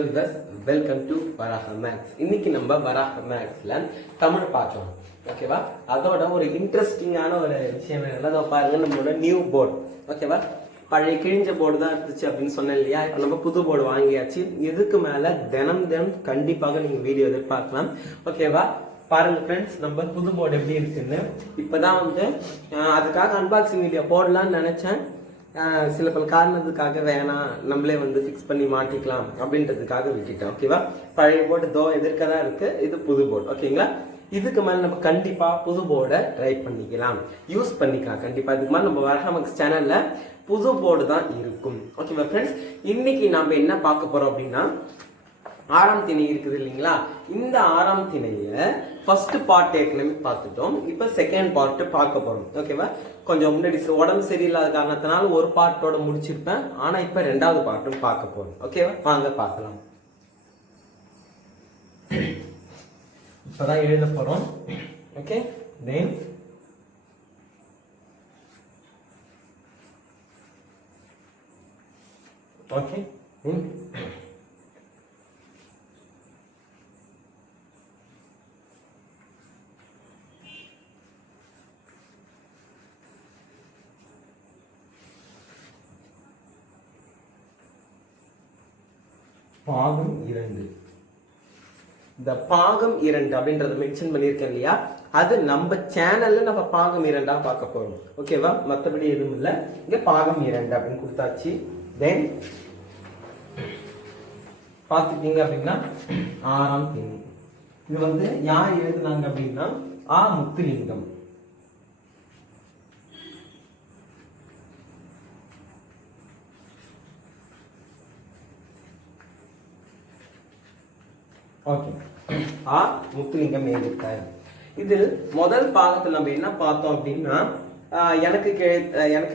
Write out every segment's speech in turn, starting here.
Hello viewers, welcome to Varaha Max. இன்னைக்கு நம்ம வராக மேக்ஸ்ல தமிழ் பார்க்கலாம். ஓகேவா? அதோட ஒரு இன்ட்ரெஸ்டிங்கான ஒரு விஷயம் என்னன்னா பாருங்க, நம்மளோட நியூ போர்டு. ஓகேவா? பழைய கிழிஞ்ச போர்டு தான் இருந்துச்சு அப்படின்னு சொன்னேன் இல்லையா? இப்போ நம்ம புது போர்டு வாங்கியாச்சு. இதுக்கு மேல தினம் கண்டிப்பாக நீங்க வீடியோ எதிர்பார்க்கலாம். ஓகேவா? பாருங்க ஃப்ரெண்ட்ஸ், நம்ம புது போர்டு எப்படி இருக்குன்னு. இப்பதான் அதுக்காக அன்பாக்சிங் வீடியோ போடலாம்னு நினைச்சேன். சில பல காரணத்துக்காக வேணாம், நம்மளே ஃபிக்ஸ் பண்ணி மாட்டிக்கலாம் அப்படின்றதுக்காக விட்டுட்டேன். ஓகேவா? பழைய போர்டு எதிர்க்க தான் இருக்கு, இது புது போர்டு. ஓகேங்களா? இதுக்கு மேல நம்ம கண்டிப்பா புது போர்டை ட்ரை பண்ணிக்கலாம், யூஸ் பண்ணிக்கலாம். கண்டிப்பா இதுக்கு மேல நம்ம வராக மேக்ஸ் சேனல்ல புது போர்டு தான் இருக்கும். ஓகேவா ஃப்ரெண்ட்ஸ், இன்னைக்கு நம்ம என்ன பார்க்க போறோம் அப்படின்னா, ஆறாம் திணை இருக்குது இல்லைங்களா? இந்த ஆறாம் திணைய ஃபர்ஸ்ட் பார்ட் ஏற்கனவே பார்த்துட்டோம். இப்ப செகண்ட் பார்ட் பார்க்க போறோம். ஓகேவா? கொஞ்சம் முன்னாடி உடம்பு சரியில்லாத காரணத்தினால ஒரு பார்ட்டோட முடிச்சிருப்பேன். ஆனா இப்ப ரெண்டாவது பார்ட்டும் பார்க்க போறோம். ஓகேவா? வாங்க பார்க்கலாம். இப்பதான் எழுத போறோம். ஓகே, தென் ஓகே பாகம் 2. இந்த பாகம் 2 அப்படின்றத மென்ஷன் பண்ணியிருக்கேன் இல்லையா? அது நம்ம சேனல்ல நம்ம பாகம் 2 பார்க்க போறோம். ஓகேவா? மற்றபடி எதுவும் இல்லை. இங்க பாகம் 2 அப்படின்னு கொடுத்தாச்சு. தென் பார்த்துட்டீங்க அப்படின்னா ஆறாம் திணை. இது யார் எழுதுனாங்க அப்படின்னா ஆ முத்துலிங்கம். ஓகே, ஆ முத்துலிங்கம் எழுதியிருக்காரு. இதில் முதல் பாகத்தில் நம்ம என்ன பார்த்தோம் அப்படின்னா, எனக்கு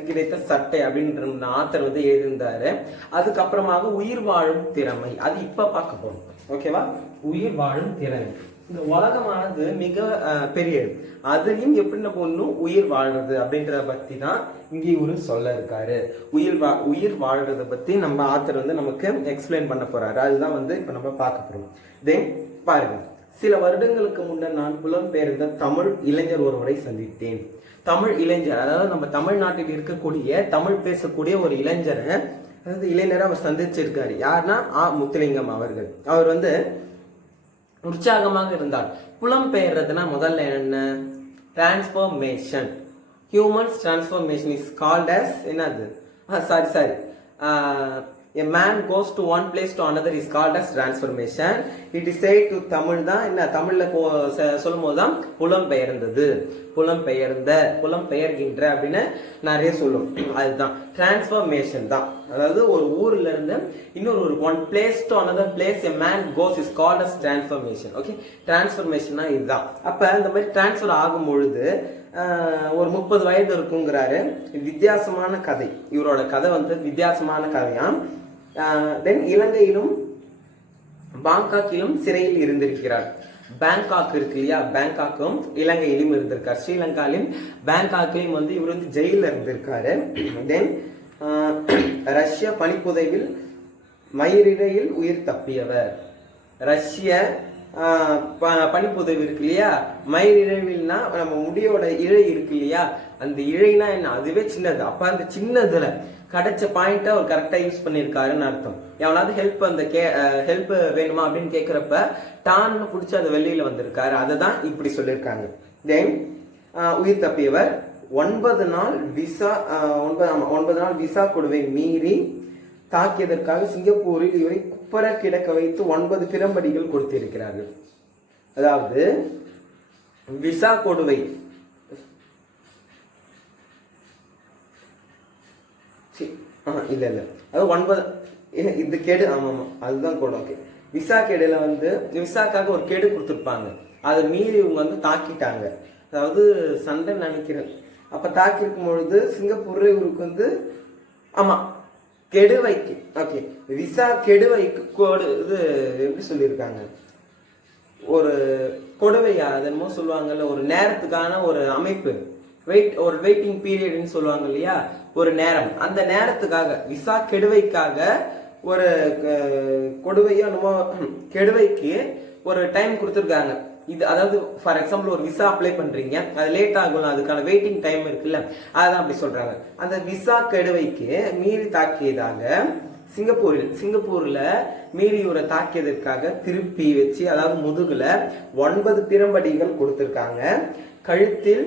கிடைத்த சட்டை அப்படின்ற ஆத்தர் எழுதியிருந்தாரு. அதுக்கப்புறமாக உயிர் வாழும் திறமை, அது இப்ப பார்க்க போறோம். ஓகேவா? உயிர் வாழும் திறமை. இந்த உலகமானது மிக பெரியது, அதுலயும் எப்படி நம்ம ஒன்றும் உயிர் வாழ்றது அப்படின்றத பத்தி தான் இங்கே ஒரு சொல்ல இருக்காரு. உயிர் வாழ்றத பத்தி நம்ம ஆத்தர் நமக்கு எக்ஸ்பிளைன் பண்ண போறாரு. அதுதான் இப்ப நம்ம பார்க்க போறோம். தென் பாருங்க, சில வருடங்களுக்கு முன்னர் நான் புலம்பெயர்ந்த தமிழ் இளைஞர் ஒருவரை சந்தித்தேன். தமிழ் இளைஞர், அதாவது நம்ம தமிழ்நாட்டில் இருக்கக்கூடிய தமிழ் பேசக்கூடிய ஒரு இளைஞரை, அதாவது இளைஞரை அவர் சந்திச்சிருக்காரு. யாருன்னா ஆ முத்துலிங்கம் அவர்கள். அவர் உற்சாகமாக இருந்தார். புலம்பெயர்றதுனா முதல்ல என்ன? Transformation. Humans transformation is called as என்னது? Sorry a man goes to one place to another is called as transformation. It is said to Tamil தான் என்ன, தமிழ்ல சொல்லும் போதுதான் புலம்பெயர்ந்தது, புலம்பெயர்கின்ற அப்படின்னு நிறைய சொல்லும். அதுதான் டிரான்ஸ்ஃபர்மேஷன் தான். அதாவது ஒரு ஊர்ல இருந்து இன்னொரு ஒரு one place to another place a man goes is called as transformation. Okay, டிரான்ஸ்ஃபர்மேஷன்னா இதுதான். அப்ப இந்த மாதிரி டிரான்ஸ்ஃபர் ஆகும் பொழுது ஒரு 30 வயது இருக்குங்கிறாரு. வித்தியாசமான கதை, இவரோட கதை வித்தியாசமான கதையாம். தென் இலங்கையிலும் பாங்காக்கிலும் சிறையில் இருந்திருக்கிறார். பேங்காக் இருக்கு இல்லையா? பேங்காக்கும் இலங்கையிலும் இருந்திருக்கார். ஸ்ரீலங்காலையும் பேங்காக்லையும் இவர் ஜெயில இருந்திருக்காரு. தென் ரஷ்ய பனிப்புதைவில் மயிரிழையில் உயிர் தப்பியவர். ரஷ்ய பனிப்புதவி இருக்கு இல்லையா? மயிரிழைவில்னா நம்ம முடியோட இழை இருக்கு இல்லையா? அந்த இழைனா என்ன? அதுவே சின்னது. அப்ப அந்த சின்னதுல கிடைச்ச பாயிண்ட அவர் கரெக்டா யூஸ் பண்ணிருக்காருன்னு அர்த்தம். எவனாவது ஹெல்ப் வேணுமா அப்படின்னு கேக்குறப்ப டான்னு பிடிச்சி அது வெளியில வந்திருக்காரு. அதுதான் இப்படி சொல்லியிருக்காங்க. தென் உயிர் தப்பியவர் 9 நாள் விசா கொடுவை மீறி தாக்கியதற்காக சிங்கப்பூரில் இவரை குப்பர கிடக்க வைத்து 9 பிரம்படிகள் கொடுத்திருக்கிறார்கள். அதாவது விசா கொடுவை இல்ல அது 9 இது கேடு. ஆமா அதுதான் கூட. ஓகே, விசா கேடுல விசாக்காக ஒரு கேடு கொடுத்துருப்பாங்க. அதை மீறி இவங்க தாக்கிட்டாங்க. அதாவது சண்டை நினைக்கிறேன். அப்ப தாக்கிருக்கும் பொழுது சிங்கப்பூர்ல இவருக்கு ஆமா கெடுவைக்கு, ஓகே, விசா கெடுவைக்கு இது எப்படி சொல்லியிருக்காங்க, ஒரு கொடுவையா அதென்னமோ சொல்லுவாங்கல்ல, ஒரு நேரத்துக்கான ஒரு அமைப்பு, ஒரு வெயிட்டிங் பீரியட்னு சொல்லுவாங்க இல்லையா, ஒரு நேரம். அந்த நேரத்துக்காக விசா கெடுவைக்காக ஒரு கொடுவையோ நம்ம கெடுவைக்கு ஒரு டைம் கொடுத்துருக்காங்க. இது அதாவது ஃபார் எக்ஸாம்பிள் ஒரு விசா அப்ளை பண்றீங்க, அது லேட் ஆகும், அதுக்கான வெயிட்டிங் டைம் இருக்குல்ல, அதான் அப்படி சொல்றாங்க. அந்த விசா கெடுவைக்கு மீறி தாக்கியதாக சிங்கப்பூர்ல மீறி ஒரு தாக்கியதற்காக திருப்பி வச்சு, அதாவது முதுகுல 9 திறம்படிகள் கொடுத்திருக்காங்க. கழுத்தில்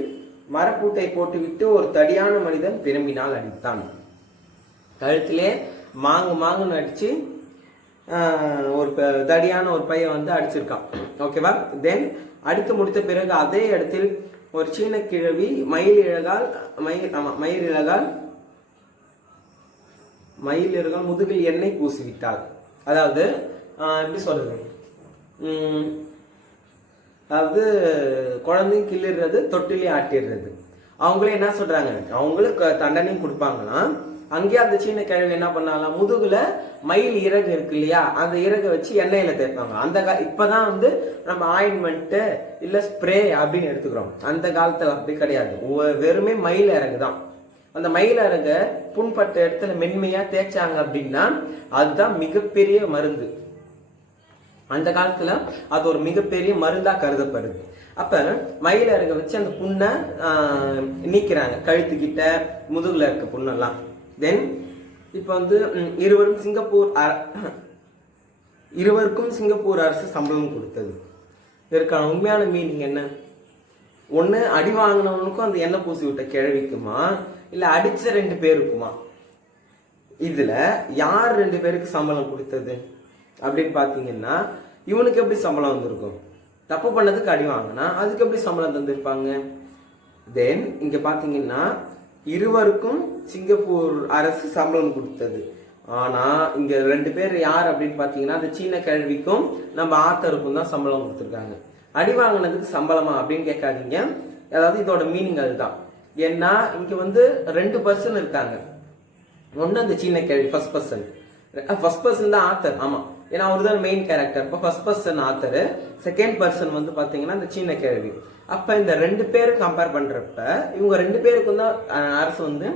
மரப்பூட்டை போட்டுவிட்டு ஒரு தடியான மனிதன் திரும்பினால் அடித்தான். கழுத்திலே மாங்குன்னு அடிச்சு ஒரு தடியான ஒரு பையன் வந்து அடிச்சிருக்கான். ஓகேவா? தென் அடித்து முடித்த பிறகு அதே இடத்தில் ஒரு சீன கிழவி மயில் இறகால் முதுகில் எண்ணெய் பூசிவிட்டாள். அதாவது எப்படி சொல்றது, அதாவது குழந்தை கிள்ளிடுறது, தொட்டிலே ஆட்டிடுறது. அவங்களே என்ன சொல்றாங்க, அவங்களுக்கு தண்டனையும் கொடுப்பாங்கன்னா, அங்கேயே அந்த சீன கிழவி என்ன பண்ணாலாம், முதுகுல மயில் இறகு இருக்கு இல்லையா, அந்த இறகை வச்சு எண்ணெயில தேய்ப்பாங்க. இப்பதான் வந்து நம்ம ஆயின்மெண்ட் இல்ல ஸ்ப்ரே அப்படின்னு எடுத்துக்கிறோம். அந்த காலத்துல அப்படி கிடையாது, வெறுமே மயில் இறகு தான். அந்த மயில் இறக புண்பட்ட இடத்துல மென்மையா தேய்ச்சாங்க அப்படின்னா அதுதான் மிகப்பெரிய மருந்து. அந்த காலத்துல அது ஒரு மிகப்பெரிய மருந்தா கருதப்படுது. அப்ப மயில் இறக வச்சு அந்த புண்ணை நீக்கிறாங்க, கழுத்துக்கிட்ட முதுகுல இருக்க புண்ணெல்லாம். தென் இப்ப வந்து இருவருக்கும் சிங்கப்பூர் அரசு சம்பளம் கொடுத்தது. இதற்கான உண்மையான மீனிங் என்ன? ஒண்ணு அடி வாங்கினவனுக்கும் அந்த எண்ணெய் பூசி விட்ட கிழவிக்குமா, இல்ல அடிச்ச 2 பேருக்குமா? இதுல யார் 2 பேருக்கு சம்பளம் கொடுத்தது அப்படின்னு பாத்தீங்கன்னா, இவனுக்கு எப்படி சம்பளம் வந்திருக்கும்? தப்பு பண்ணதுக்கு அடி வாங்கினா அதுக்கு எப்படி சம்பளம் தந்திருப்பாங்க? தென் இங்க பாத்தீங்கன்னா இருவருக்கும் சிங்கப்பூர் அரசு சம்பளம் கொடுத்தது. ஆனா இங்க 2 பேர் யார் அப்படின்னு பாத்தீங்கன்னா, அந்த சீன கிழவிக்கும் நம்ம ஆத்தருக்கும் தான் சம்பளம் கொடுத்துருக்காங்க. அடி வாங்கினதுக்கு சம்பளமா அப்படின்னு கேட்காதீங்க. அதாவது இதோட மீனிங் அதுதான். ஏன்னா இங்க வந்து 2 பர்சன் இருக்காங்க. ஒன்னு அந்த சீன கேள்வி ஃபர்ஸ்ட் பர்சன் தான் ஆத்தர். ஆமா, ஏன்னா அவர் தான் மெயின் கேரக்டர். இப்போ first person author, second person வந்து பாத்தீங்கன்னா இந்த சீன கேள்வி. அப்ப இந்த 2 பேரும் கம்பேர் பண்றப்ப இவங்க 2 பேருக்கும் தான் அரசு வந்து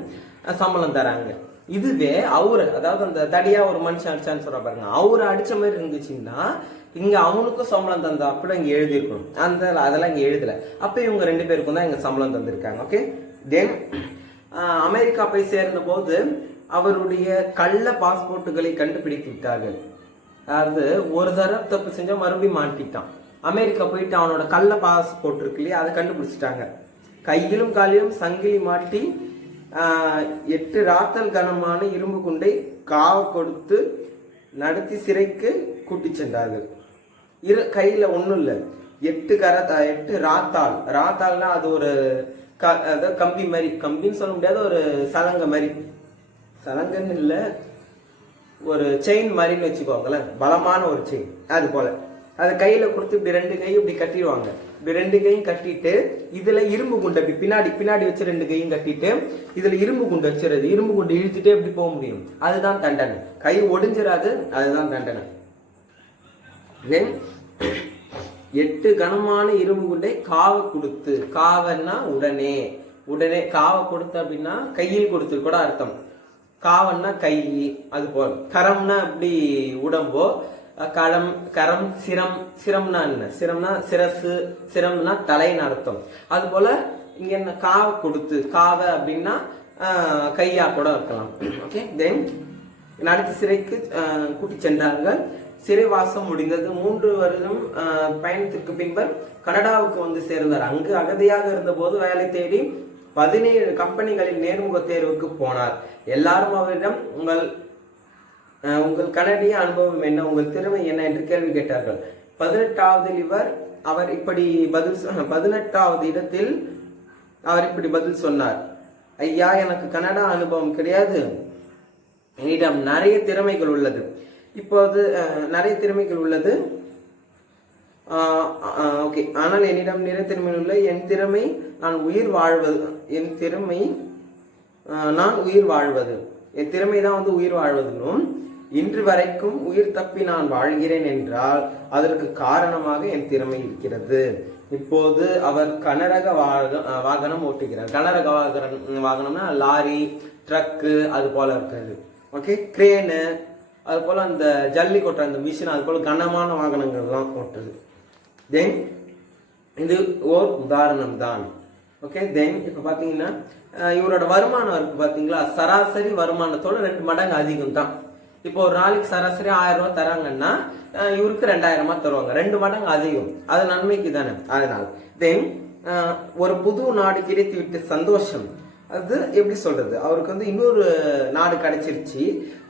சம்பளம் தராங்க. இதுவே அவரு, அதாவது அந்த தடியா ஒரு மனுஷன் அடிச்சான்னு சொல்ற பாருங்க, அவரு அடிச்ச மாதிரி இருந்துச்சுன்னா இங்க அவனுக்கும் சம்பளம் தந்தா அப்படி இங்க எழுதிருக்கணும். அதெல்லாம் இங்க எழுதல. அப்ப இவங்க 2 பேருக்கும் தான் இங்க சம்பளம் தந்திருக்காங்க. ஓகே. தென் அமெரிக்கா போய் சேர்ந்த போது அவருடைய கள்ள பாஸ்போர்ட்டுகளை கண்டுபிடித்து விட்டார்கள். அதாவது ஒரு தடவை தப்பு செஞ்சா மறுபடியும் மாட்டிட்டான். அமெரிக்கா போயிட்டு அவனோட கள்ள பாஸ்போர்ட் இருக்கு இல்லையா, அதை கண்டுபிடிச்சிட்டாங்க. கையிலும் காலிலும் சங்கிலி மாட்டி 8 ராத்தல் கனமான இரும்பு குண்டை காவ கொடுத்து நடத்தி சிறைக்கு கூட்டி சென்றார்கள். கையில ஒண்ணும் இல்ல, 8 ராத்தால்னா அது ஒரு கம்பி மாதிரி, கம்பின்னு சொல்ல முடியாத ஒரு சலங்க மாதிரி, சலங்கன்னு இல்ல, ஒரு செயின் மாதிரின்னு வச்சுக்கோங்களேன், பலமான ஒரு செயின். அது போல அது கையில கொடுத்து இப்படி 2 கையும் இப்படி கட்டிடுவாங்க. இப்படி 2 கையும் கட்டிட்டு இதுல இரும்பு குண்டை இப்படி பின்னாடி வச்சு 2 கையும் கட்டிட்டு இதுல இரும்பு குண்டு வச்சிருது. இரும்பு குண்டு இழுத்துட்டே எப்படி போக முடியும்? அதுதான் தண்டனை. கை ஒடிஞ்சிடாது, அதுதான் தண்டனை. 8 கனமான இரும்பு குண்டை காவ கொடுத்து, காவன்னா உடனே காவ கொடுத்து அப்படின்னா கையில் கொடுத்து கூட அர்த்தம். காவன்னா கை, அது போல. கரம்னா இப்படி உடம்போ, கரம் சிரம்னா என்ன? சிரம்னா சிரசு, சிரம்னா தலைன்னு அர்த்தம். அது போல இங்க என்ன காவ கொடுத்து, காவ அப்படின்னா கையா கூட இருக்கலாம். ஓகே. தென் அடுத்த சிறைக்கு கூட்டி சென்றார்கள். சிறைவாசம் முடிந்தது. 3 வருடம் பயணத்திற்கு பின்பர் கனடாவுக்கு வந்து சேர்ந்தார். அங்கு அகதியாக இருந்த போது வேலை தேடி 17 கம்பெனிகளில் நேர்முக தேர்வுக்கு போனார். எல்லாரும் அவரிடம் உங்கள் கனடிய அனுபவம் என்ன, உங்கள் திறமை என்ன என்று கேள்வி கேட்டார்கள். 18வது இடத்தில் அவர் இப்படி பதில் சொன்னார். ஐயா, எனக்கு கனடா அனுபவம் கிடையாது, என்னிடம் நிறைய திறமைகள் உள்ளது. இப்போது நிறைய திறமைகள் உள்ளது. ஓகே, ஆனால் என்னிடம் நிறைய திறமை உள்ள என் திறமை நான் உயிர் வாழ்வது. என் திறமை தான் வந்து உயிர் வாழ்வதும் இன்று வரைக்கும் உயிர் தப்பி நான் வாழ்கிறேன் என்றால் அதற்கு காரணமாக என் திறமை இருக்கிறது. இப்போது அவர் கனரக வாகனம் ஓட்டுகிறார். கனரக வாகனம்னா லாரி, ட்ரக்கு, அது போல இருக்கிறது. ஓகே. கிரேனு, அது போல் அந்த ஜல்லி கொட்டுற அந்த மிஷின், அது போல் கனமான வாகனங்கள்லாம் ஓட்டுறது. தென் இது ஓர் உதாரணம் தான். ஓகே, தென் இப்போ பார்த்தீங்கன்னா இவரோட வருமானம் இருக்கு பார்த்தீங்களா, சராசரி வருமானத்தோட 2 மடங்கு அதிகம் தான். இப்போ ஒரு நாளைக்கு சராசரி 1000 ரூபா தராங்கன்னா இவருக்கு 2000 தருவாங்க, 2 மடங்கு அதிகம். அது நன்மைக்கு தானே. அதனால் தென் ஒரு புது நாடு கிடைத்து விட்டு சந்தோஷம், அது எப்படி சொல்றது, அவருக்கு வந்து இன்னொரு நாடு கிடைச்சிருச்சு,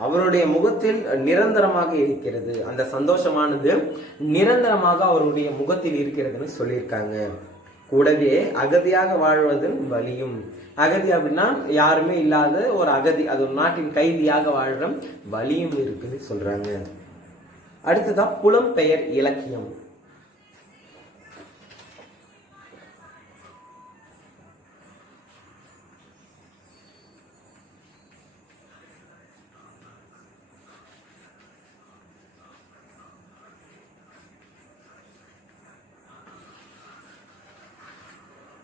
அவருடைய முகத்தில் நிரந்தரமாக இருக்கிறது, அந்த சந்தோஷமானது நிரந்தரமாக அவருடைய முகத்தில் இருக்கிறதுன்னு சொல்லியிருக்காங்க. கூடவே அகதியாக வாழ்வதன் வலியும், அகதி அப்படின்னா யாருமே இல்லாத ஒரு அகதி, அது ஒரு நாட்டின் கைதியாக வாழ்ற வலியும் இருக்குன்னு சொல்றாங்க. அடுத்ததான் புலம்பெயர் இலக்கியம்.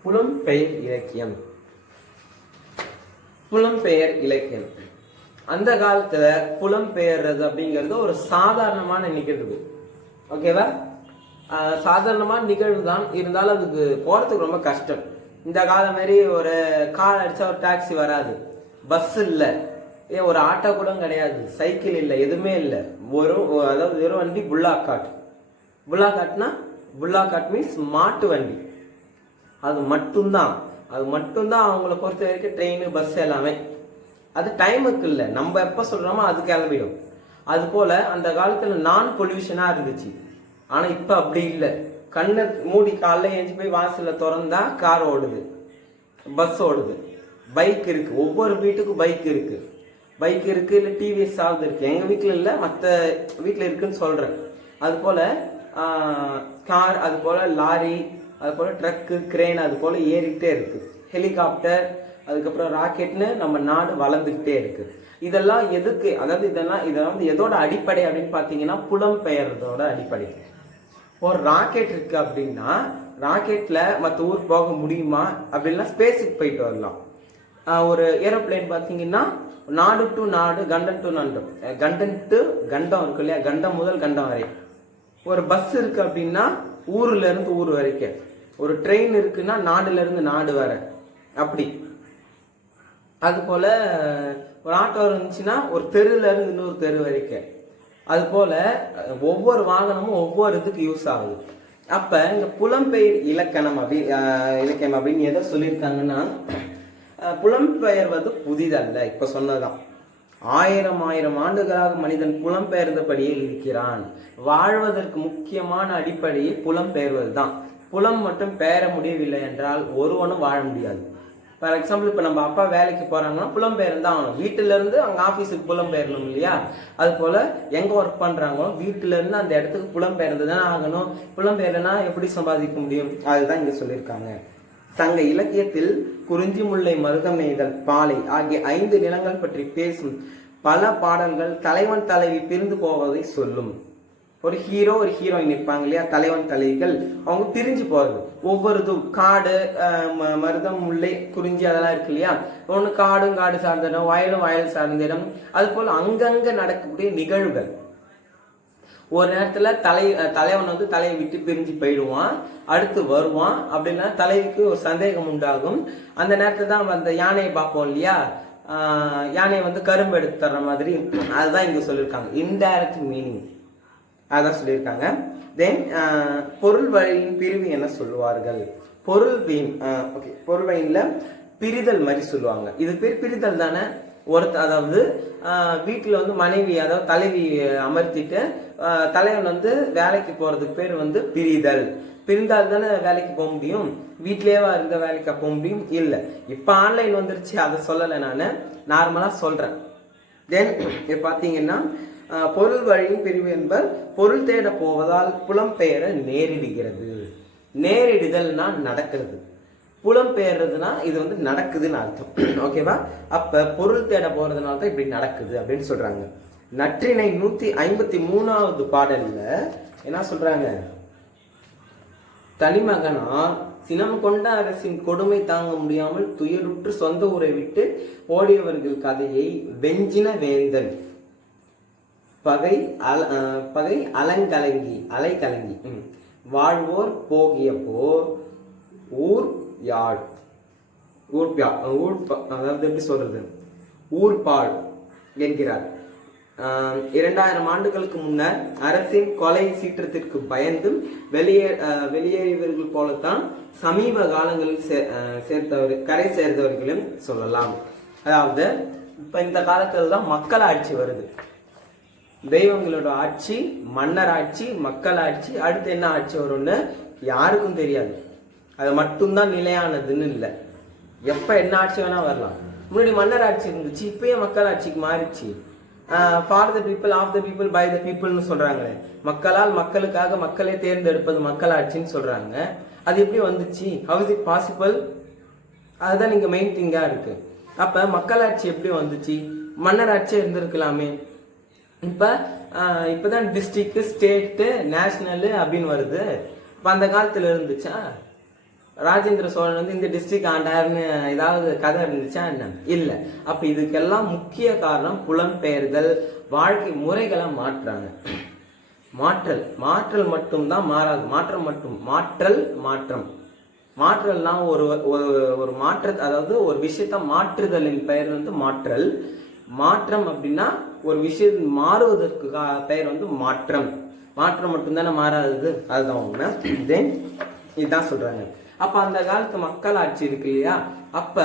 புலம்பெயர் இலக்கியம். புலம்பெயர் இலக்கியம் அந்த காலத்துல புலம்பெயர்றது அப்படிங்கிறது ஒரு சாதாரணமான நிகழ்வு. ஓகேவா, சாதாரணமான நிகழ்வு தான், இருந்தாலும் அதுக்கு போறதுக்கு ரொம்ப கஷ்டம். இந்த காலம் மாதிரி ஒரு கார் அடிச்சா ஒரு டாக்ஸி வராது, பஸ் இல்லை, ஒரு ஆட்டோ கூட கிடையாது, சைக்கிள் இல்லை, எதுவுமே இல்லை. அதாவது வெறும் வண்டி புல்லாக்காட். புல்லாக்காட் மீன்ஸ் மாட்டு வண்டி. அது மட்டும்தான் அவங்கள பொறுத்த வரைக்கும் ட்ரெயின் பஸ் எல்லாமே. அது டைமுக்கு இல்லை, நம்ம எப்போ சொல்றோமோ அது கிளம்பிடும். அது போல அந்த காலத்துல நான் பொல்யூஷனா இருந்துச்சு. ஆனா இப்ப அப்படி இல்லை. கண்ணை மூடி காலைல ஏஞ்சி போய் வாசல்ல திறந்தா கார் ஓடுது, பஸ் ஓடுது, பைக் இருக்கு, ஒவ்வொரு வீட்டுக்கும் பைக் இருக்கு, இல்லை டிவிஎஸ் ஆகுது இருக்கு. எங்க வீட்டுல இல்லை, மற்ற வீட்டுல இருக்குன்னு சொல்றேன். அது போல கார், அது போல லாரி, அது போல ட்ரக்கு, கிரேன், அது போல ஏறிக்கிட்டே இருக்கு. ஹெலிகாப்டர், அதுக்கப்புறம் ராக்கெட்னு நம்ம நாடு வளர்ந்துக்கிட்டே இருக்கு. இதெல்லாம் எதுக்கு, அதாவது இதெல்லாம் வந்து எதோட அடிப்படை அப்படின்னு பார்த்தீங்கன்னா புலம்பெயர்றதோட அடிப்படை. ஒரு ராக்கெட் இருக்கு அப்படின்னா ராக்கெட்ல மற்ற ஊர் போக முடியுமா அப்படின்னா ஸ்பேஸுக்கு போயிட்டு வரலாம். ஒரு ஏரோப்ளேன் பார்த்தீங்கன்னா நாடு டு நாடு, கண்டம் டு நண்டம், கண்டம் டு கண்டம் இருக்கு இல்லையா, கண்டம் முதல் கண்டம் வரை. ஒரு பஸ் இருக்கு அப்படின்னா ஊர்ல இருந்து ஊர் வரைக்கும். ஒரு ட்ரெயின் இருக்குன்னா நாடுல இருந்து நாடு வர, அப்படி. அது போல ஒரு ஆட்டோ இருந்துச்சுன்னா ஒரு தெருல இருந்து இன்னொரு தெரு வரைக்கும். அது போல ஒவ்வொரு வாகனமும் ஒவ்வொரு இதுக்கு யூஸ் ஆகுது. அப்ப இந்த புலம்பெயர் இலக்கணம் அப்படின்னு எதை சொல்லியிருக்காங்கன்னா, புலம்பெயர்வது புதிதல்ல, இப்ப சொன்னதுதான். 1000 ஆண்டுகளாக மனிதன் புலம்பெயர்ந்தபடியே இருக்கிறான். வாழ்வதற்கு முக்கியமான அடிப்படையே புலம்பெயர்வது தான். புலம் மட்டும் பெயர முடியவில்லை என்றால் ஒருவனும் வாழ முடியாது. ஃபார் எக்ஸாம்பிள், இப்போ நம்ம அப்பா வேலைக்கு போறாங்கன்னா புலம்பெயர்ந்தான் ஆகணும். வீட்டுல இருந்து அங்க ஆபீஸுக்கு புலம்பெயரணும் இல்லையா, அது போல எங்க ஒர்க் பண்றாங்களோ வீட்டுல இருந்து அந்த இடத்துக்கு புலம்பெயர்ந்து தான் ஆகணும். புலம்பெயர்னா எப்படி சம்பாதிக்க முடியும், அதுதான் இங்க சொல்லியிருக்காங்க. சங்க இலக்கியத்தில் குறிஞ்சி, முல்லை, மருதம் நெய்தல், பாலை ஆகிய 5 நிலங்கள் பற்றி பேசும் பல பாடல்கள் தலைவன் தலைவி பிரிந்து போவதை சொல்லும். ஒரு ஹீரோ ஒரு ஹீரோயின் இருப்பாங்க இல்லையா, தலைவன் தலைவிகள், அவங்க பிரிஞ்சு போறது. ஒவ்வொரு காடு, மருதம், முல்லை, குறிஞ்சி அதெல்லாம் இருக்கு இல்லையா, ஒன்று காடும் காடு சார்ந்த இடம், வயலும் வயல் சார்ந்த இடம். அது போல அங்கங்க நடக்கக்கூடிய நிகழ்வுகள். ஒரு நேரத்துல தலைவன் வந்து தலையை விட்டு பிரிஞ்சு போயிடுவான், அடுத்து வருவான். அப்படின்னா தலைவிக்கு ஒரு சந்தேகம் உண்டாகும். அந்த நேரத்துல தான் அந்த யானையை பார்ப்போம் இல்லையா, யானையை வந்து கரும்பு எடுத்து தர்ற மாதிரி. அதுதான் இங்க சொல்லியிருக்காங்க, இன்டைரக்ட் மீனிங் அதான் சொல்லியிருக்காங்க. தென் பொருள் வழியின் பிரிவு என்ன சொல்லுவார்கள், பொருள் வழியில பிரிதல் மாதிரி சொல்லுவாங்க. இது பேர் பிரிதல் தானே. அதாவது வீட்டுல வந்து மனைவி, அதாவது தலைவி அமர்த்திட்டு தலைவன் வந்து வேலைக்கு போறதுக்கு பேர் வந்து பிரிதல். பிரிந்தால் தானே வேலைக்கு போக முடியும், வீட்லயேவா இருந்த வேலைக்கு போக முடியும் இல்லை. இப்ப ஆன்லைன் வந்துருச்சு, அதை சொல்லலை, நான் நார்மலா சொல்றேன். தென் இப்ப பாத்தீங்கன்னா பொருள் வழியின் பிரிவு என்பர் பொருள் தேட போவதால் புலம்பெயர நேரிடுகிறது. நேரிடுதல்னா நடக்கிறது, புலம்பெயர்றதுனா இது வந்து நடக்குதுன்னு அர்த்தம். ஓகேவா, அப்ப பொருள் தேட போறதுனால தான் இப்படி நடக்குது அப்படின்னு சொல்றாங்க. நற்றிணை 153வது பாடல்ல என்ன சொல்றாங்க, தனிமகனார் சினம் கொண்ட அரசின் கொடுமை தாங்க முடியாமல் துயருற்று சொந்த ஊரை விட்டு ஓடியவர்கள் கதையை வெஞ்சின வேந்தன். பகை அலைகலங்கி வாழ்வோர் போகிய போர் ஊர் யாழ் அதாவது எப்படி சொல்றது ஊர்பாள் என்கிறார். 2000 ஆண்டுகளுக்கு முன்னர் அரசின் கொலை சீற்றத்திற்கு பயந்து வெளியேறியவர்கள் போலத்தான் சமீப காலங்களில் கரை சேர்ந்தவர்களும் சொல்லலாம். அதாவது இப்ப இந்த காலத்துல தான் மக்கள் ஆட்சி வருது. தெய்வங்களோட ஆட்சி, மன்னர் ஆட்சி, மக்கள் ஆட்சி, அடுத்து என்ன ஆட்சி வரும்னு யாருக்கும் தெரியாது. அது மட்டும்தான் நிலையானதுன்னு இல்லை. எப்ப என்ன ஆட்சி வேணா வரலாம். முன்னாடி மன்னர் ஆட்சி இருந்துச்சு, இப்பயே மக்கள் ஆட்சிக்கு மாறிச்சு. For the people, of the people, by the பீப்புள்னு சொல்றாங்களே. மக்களால் மக்களுக்காக மக்களை தேர்ந்தெடுப்பது மக்கள் ஆட்சின்னு சொல்றாங்க. அது எப்படி வந்துச்சு? How is it possible? அதுதான் நீங்க மெயின் திங்கா இருக்கு. அப்ப மக்களாட்சி எப்படி வந்துச்சு? மன்னர் ஆட்சியே இருந்திருக்கலாமே. இப்பதான் டிஸ்ட்ரிக்ட், ஸ்டேட்டு, நேஷனல் அப்படின்னு வருது. இப்ப அந்த காலத்துல இருந்துச்சா? ராஜேந்திர சோழன் வந்து இந்த டிஸ்ட்ரிக்ட் ஆண்டாருன்னு ஏதாவது கதை இருந்துச்சா என்ன? இல்ல. அப்ப இதுக்கெல்லாம் முக்கிய காரணம் புலம்பெயர்தல், வாழ்க்கை முறைகளை மாற்றாங்க. மாற்றல் மட்டும்தான் மாறாது. மாற்றல்னா ஒரு மாற்ற, அதாவது ஒரு விஷயத்த மாற்றுதலின் பெயர் வந்து மாற்றல். மாற்றம் அப்படின்னா ஒரு விஷயம் மாறுவதற்கு பெயர் வந்து மாற்றம் மட்டும்தானே மாறாதது. அதுதான் உண்மை. தென் இதுதான் சொல்றாங்க. அப்ப அந்த காலத்து மக்கள் ஆட்சி இருக்கு இல்லையா? அப்ப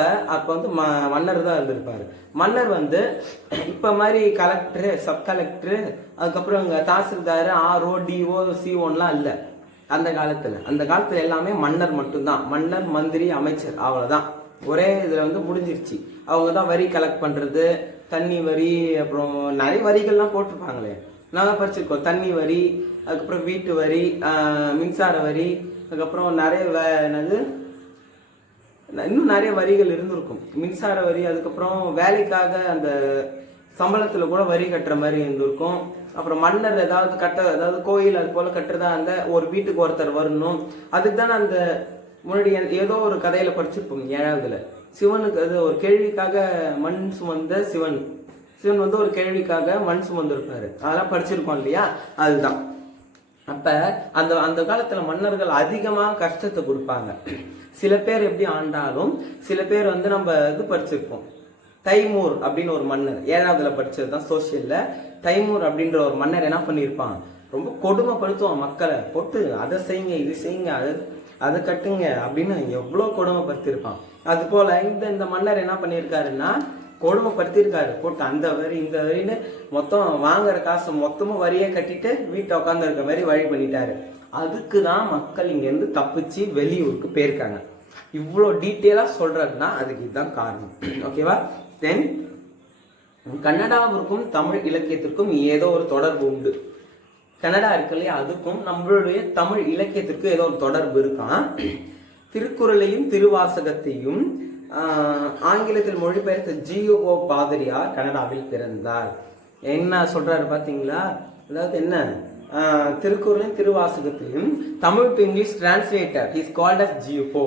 வந்து மன்னர் தான் இருந்திருப்பாரு. மன்னர் வந்து இப்ப மாதிரி கலெக்டரு, சப் கலெக்டரு, அதுக்கப்புறம் இங்க தாசில்தார், ஆர்ஓ, டிஓ, சிஓன்லாம் இல்ல. அந்த காலத்துல எல்லாமே மன்னர் மட்டும்தான். மன்னர், மந்திரி, அமைச்சர், அவ்வளவுதான். ஒரே இதுல வந்து முடிஞ்சிருச்சு. அவங்க தான் வரி கலெக்ட் பண்றது, தண்ணி வரி, அப்புறம் நிறைய வரிகள்லாம் போட்டிருப்பாங்களே, நாங்கள் படிச்சிருக்கோம். தண்ணி வரி, அதுக்கப்புறம் வீட்டு வரி, மின்சார வரி, அதுக்கப்புறம் இன்னும் நிறைய வரிகள் இருந்திருக்கும். மின்சார வரி, அதுக்கப்புறம் வேலைக்காக அந்த சம்பளத்துல கூட வரி கட்டுற மாதிரி இருந்திருக்கும். அப்புறம் மன்னர் ஏதாவது கோயில் அது போல கட்டுறதா அந்த ஒரு வீட்டுக்கு ஒருத்தர் வரணும். அதுக்கு தானே அந்த முன்னாடி ஏதோ ஒரு கதையில படிச்சிருப்போம் 7வதுல. சிவனுக்கு அது ஒரு கேள்விக்காக மண் சுமந்த சிவன் வந்து ஒரு கேள்விக்காக மண் சுமந்திருப்பாரு. அதெல்லாம் படிச்சிருக்கோம் இல்லையா? அதுதான். அப்ப அந்த காலத்துல மன்னர்கள் அதிகமா கஷ்டத்தை கொடுப்பாங்க. சில பேர் எப்படி ஆண்டாலும், சில பேர் வந்து நம்ம இது படிச்சிருப்போம். தைமூர் அப்படின்னு ஒரு மன்னர், 7வதுல படிச்சதுதான் சோசியல்ல. தைமூர் அப்படின்ற ஒரு மன்னர் என்ன பண்ணிருப்பான், ரொம்ப கொடுமைப்படுத்துவான் மக்களை போட்டு. அதை செய்யுங்க, இது செய்யுங்க, அதை கட்டுங்க அப்படின்னு எவ்வளவு கொடுமைப்படுத்திருப்பான். அது போல இந்த மன்னர் என்ன பண்ணியிருக்காருன்னா கொடுமைப்படுத்திருக்காரு. போட்டு அந்த வரி இந்த வரின்னு மொத்தம் வாங்குற காசு மொத்தமும் வரியே கட்டிட்டு வீட்டை உட்காந்து இருக்க மாதிரி வழி பண்ணிட்டாரு. அதுக்குதான் மக்கள் இங்க இருந்து தப்பிச்சு வெளியூருக்கு போயிருக்காங்க. இவ்வளோ டீட்டெயிலா சொல்றதுன்னா அதுக்கு இதுதான் காரணம். ஓகேவா? தென் கன்னடாவிற்கும் தமிழ் இலக்கியத்திற்கும் ஏதோ ஒரு தொடர்பு உண்டு. கன்னடா இருக்கு இல்லையா, அதுக்கும் நம்மளுடைய தமிழ் இலக்கியத்திற்கும் ஏதோ ஒரு தொடர்பு இருக்கான். திருக்குறளையும் திருவாசகத்தையும் ஆங்கிலத்தில் மொழிபெயர்த்த ஜியோ பாதிரியார் கனடாவில் பிறந்தார். என்ன சொல்றாரு பாத்தீங்களா? அதாவது என்ன, திருக்குறளையும் திருவாசகத்தையும் Tamil to English translator is called as G U.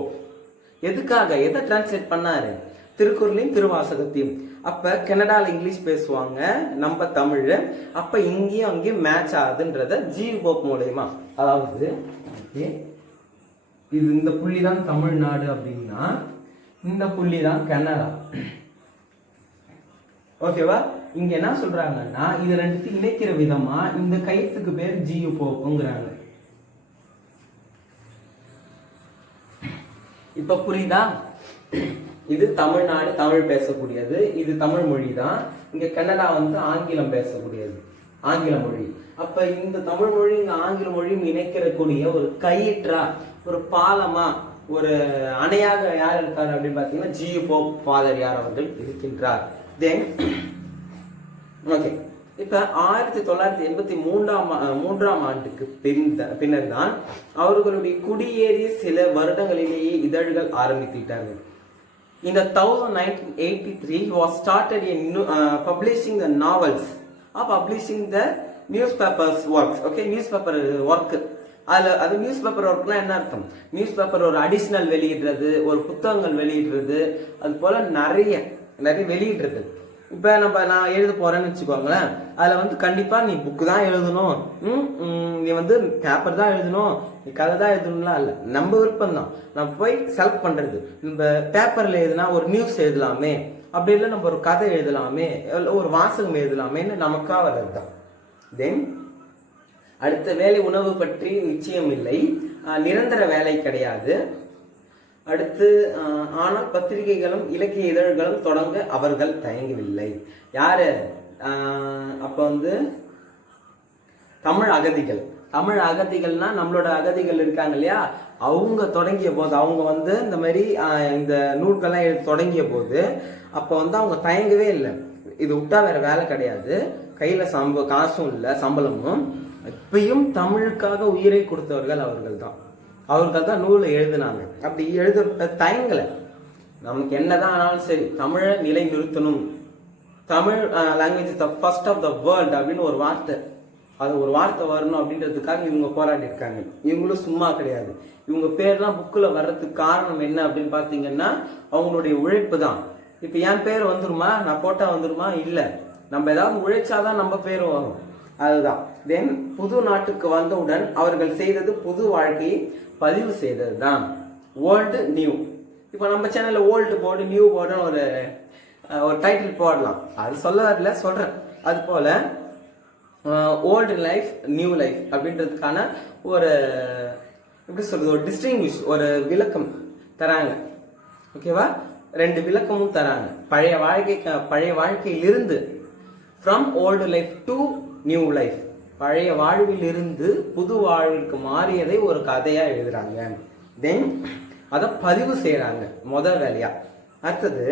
எதுக்காக, எதை டிரான்ஸ்லேட் பண்ணாரு? திருக்குறளையும் திருவாசகத்தையும். அப்ப கனடால இங்கிலீஷ் பேசுவாங்க, நம்ம தமிழ். அப்ப இங்கேயும் அங்கேயும் மேட்ச் ஆகுதுன்றத ஜியோ மூலயமா, அதாவது இது இந்த புள்ளிதான் தமிழ்நாடு அப்படின்னா இந்த புள்ளி தான் கனடா. ஓகேவா? இங்க என்ன சொல்றாங்கன்னா இது ரெண்டுத்தையும் இணைக்கிற விதமா இந்த கைத்துக்கு பேர் ஜியு போக்குங்கிறாங்க. இப்ப புரியுதா? இது தமிழ்நாடு, தமிழ் பேசக்கூடியது, இது தமிழ் மொழி தான். இங்க கன்னடா வந்து ஆங்கிலம் பேசக்கூடியது, ஆங்கில மொழி. அப்ப இந்த தமிழ் மொழி இந்த ஆங்கில மொழியும் இணைக்கிறக்கூடிய ஒரு கயிற்றா, ஒரு பாலமா, ஒரு அணையாக யார் இருக்காரு அப்படின்னு பாத்தீங்கன்னா ஜியு போப் பாதிரியார் அவர்கள் இருக்கின்றார். தென் ஓகே, இப்ப 1983ஆம் ஆண்டுக்கு பின்னர் தான் அவர்களுடைய குடியேறிய சில வருடங்களிலேயே இதழ்கள் ஆரம்பித்துட்டார்கள். In 1983 he was started publishing the novels or publishing the newspapers works. Okay, newspaper work. அது நியூஸ் பேப்பர் ஒர்க்னா என்ன அர்த்தம்? நியூஸ் பேப்பர் ஒரு அடிஷனல் வெளியிடுறது, ஒரு புத்தகங்கள் வெளியிடுறது, அது போல நிறைய வெளியிடுறது. இப்போ நான் எழுத போறேன்னு வச்சுக்கோங்களேன், அதில் வந்து கண்டிப்பாக நீ புக்கு தான் எழுதணும், நீ வந்து பேப்பர் தான் எழுதணும், நீ கதை தான் எழுதணும்லாம் இல்லை. நம்ம விருப்பம் தான், நம்ம போய் செலக்ட் பண்ணுறது. நம்ம பேப்பரில் எழுதுனா ஒரு நியூஸ் எழுதலாமே, அப்படி இல்லை நம்ம ஒரு கதை எழுதலாமே, ஒரு வாசகம் எழுதலாமேன்னு நமக்காக வர்றது தான். தென் அடுத்த வேலை உணவு பற்றி நிச்சயம் இல்லை, நிரந்தர வேலை கிடையாது. அடுத்து ஆனால் பத்திரிகைகளும் இலக்கிய இதழ்களும் தொடங்க அவர்கள் தயங்கவில்லை. யாரு? அப்போ வந்து தமிழ் அகதிகள். தமிழ் அகதிகள்னா நம்மளோட அகதிகள் இருக்காங்க இல்லையா, அவங்க தொடங்கிய போது, அவங்க வந்து இந்த மாதிரி இந்த நூல்கள்லாம் எழுத தொடங்கிய போது அப்போ வந்து அவங்க தயங்கவே இல்லை. இது விட்டா வேற வேலை கிடையாது, கையில காசும் இல்லை, சம்பளமும். இப்பயும் தமிழுக்காக உயிரை கொடுத்தவர்கள் அவர்கள் தான் நூலை எழுதினாங்க. அப்படி எழுத தயங்கலை. நமக்கு என்னதான் ஆனாலும் சரி தமிழை நிலை நிறுத்தணும், Tamil language is the first of the world அப்படின்னு ஒரு வார்த்தை வரணும் அப்படின்றதுக்காக இவங்க போராடி இருக்காங்க. இவங்களும் சும்மா கிடையாது. இவங்க பேர்லாம் புக்கில் வர்றதுக்கு காரணம் என்ன அப்படின்னு பார்த்தீங்கன்னா அவங்களுடைய உழைப்பு தான். இப்போ என் பேர் வந்துருமா, நான் போட்டா வந்துருமா? இல்லை, நம்ம ஏதாவது உழைச்சாதான் நம்ம பேர் வரும், அதுதான். தென் புது நாட்டுக்கு வந்தவுடன் அவர்கள் செய்தது புது வாழ்க்கையை பதிவு செய்தது தான். Old new. இப்போ நம்ம சேனலில் ஓல்டு போர்டு நியூ போர்டுன்னு ஒரு டைட்டில் போடலாம், அது சொல்ல வரல, சொல்கிறேன். அது போல் ஓல்டு லைஃப் நியூ லைஃப் அப்படின்றதுக்கான ஒரு எப்படி சொல்றது, ஒரு டிஸ்டிங்விஷ், ஒரு விளக்கம் தராங்க. ஓகேவா? 2 விளக்கமும் தராங்க. பழைய வாழ்க்கையிலிருந்து from old life to new life, பழைய வாழ்விலிருந்து புது வாழ்வுக்கு மாறியதை ஒரு கதையா எழுதுறாங்க. தென் அதை பதிவு செய்யறாங்க முதல் வேலையா. அடுத்தது